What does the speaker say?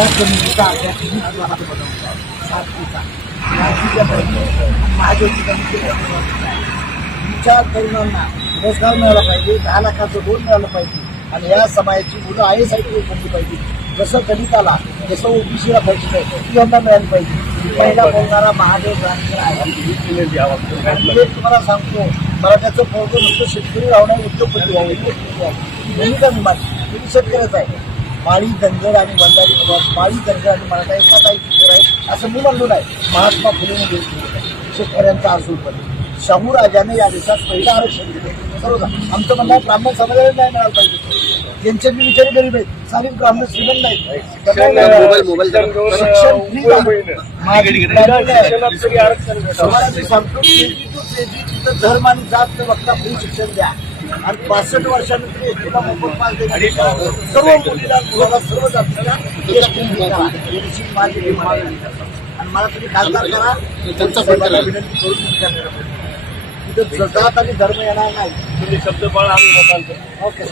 त्या कमिटीचा अभ्यास मी तुम्हाला सातवीचा सातवीच्या कमिटी तुमच्या तरुणांना रोजगार मिळाला पाहिजे दहा लाखाचं लोन मिळालं पाहिजे. आणि या समाजाची मुलं आय एस आय टी बनली पाहिजे. जसं दलिताला जसं ओबीसीला पाहिजे. ती यांना मिळाली पाहिजे. पहिला बोलणारा महादेव जानकर आहे. तुम्हाला सांगतो मराठ्याचं पोरग नुसतं शेतकरी राहणार उद्योगपती व्हावं उद्योगपती व्हावं भूमिका मी तुम्ही शेतकऱ्याच आहे. माळी धनगर आणि बंजारी माळी धनगर आणि मराठा एकाच आई पोर आहे असं मी म्हणलो नाही महात्मा फुलेने देश. शेतकऱ्यांचा असूलपणे शाहू राजाने या देशात पहिलं आरक्षण दिलं बरोबर आमचं म्हणणं आहे, ब्राह्मण समाजाला नाही मिळालं पाहिजे त्यांचे बी विचारी गरीब आहेत सारी ब्राह्मण श्रीमंत नाही मोबाईल मोबाईल जरा. शिक्षण धर्म आणि जात बघता फ्री शिक्षण द्या आणि पासष्ट वर्षानंतर एकीला मोफत पास देण्यात सर्व मुलीला मुलाला सर्व जातीला माझी डिमांड आहे. आणि मला तुम्ही खासदार करा. त्यांचा विनंती करून. तिथं जात आणि धर्म येणार नाही. शब्द बाळा आम्ही. ओके.